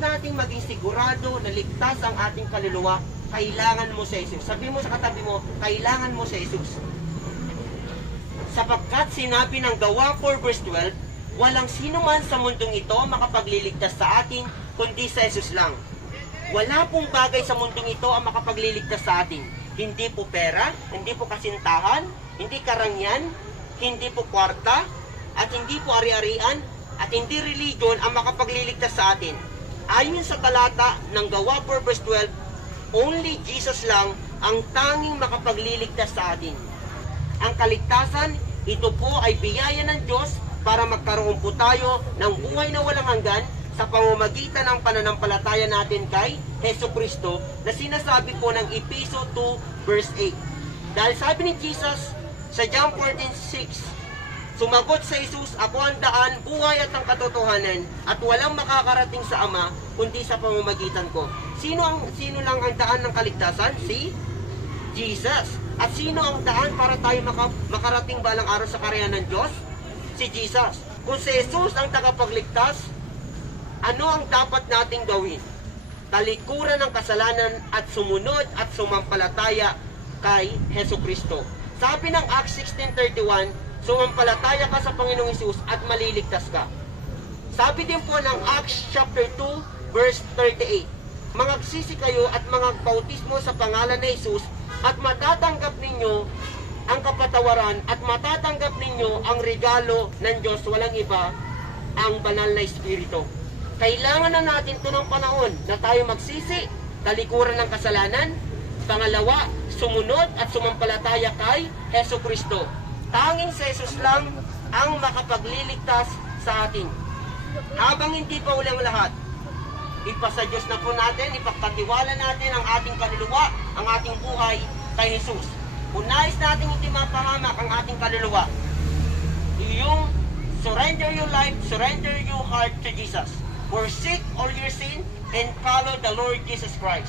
nating maging sigurado na ligtas ang ating kaluluwa, kailangan mo si Jesus. Sabi mo sa katabi mo, kailangan mo si Jesus. Sapagkat sinabi ng Gawa 4 verse 12, walang sino man sa mundong ito makapagliligtas sa atin, kundi sa Jesus lang. Wala pong bagay sa mundong ito ang makapagliligtas sa atin. Hindi po pera, hindi po kasintahan, hindi karangyaan, hindi po kwarta, at hindi po ari-arian, at hindi religion ang makapagliligtas sa atin. Ayon sa talata ng Gawa 4 verse 12, only Jesus lang ang tanging makapagliligtas sa atin. Ang kaligtasan, ito po ay biyaya ng Diyos para magkaroon po tayo ng buhay na walang hanggan sa pamamagitan ng pananampalataya natin kay Jesucristo na sinasabi po ng Efeso 2 verse 8. Dahil sabi ni Jesus sa John 14:6, sumagot sa Jesus, ako ang daan, buhay at ang katotohanan, at walang makakarating sa Ama kundi sa pamamagitan ko. Sino lang ang daan ng kaligtasan? Si Jesus. At sino ang daan para tayo makarating balang araw sa kaharian ng Diyos? Si Jesus. Kung si Jesus ang tagapagligtas, ano ang dapat nating gawin? Talikuran ng kasalanan at sumunod at sumampalataya kay Jesucristo. Sabi ng Acts 16:31, sumampalataya ka sa Panginoong Hesus at maliligtas ka. Sabi din po ng Acts chapter 2 verse 38, mangagsisi kayo at mangagbautismo sa pangalan ni Hesus at matatanggap ninyo ang kapatawaran at matatanggap ninyo ang regalo ng Diyos, walang iba, ang banal na Espiritu. Kailangan na natin ito ng panahon na tayo magsisi, talikuran ng kasalanan. Pangalawa, sumunod at sumampalataya kay Jesucristo. Tanging si Jesus lang ang makapagliligtas sa atin. Habang hindi pa ulang lahat, ipasa Diyos na po natin, ipagkatiwala natin ang ating kaluluwa, ang ating buhay kay Jesus. Kung nais natin hindi mapahamak ang ating kaluluwa, yung surrender your life, surrender your heart to Jesus. Forsake all your sin and follow the Lord Jesus Christ.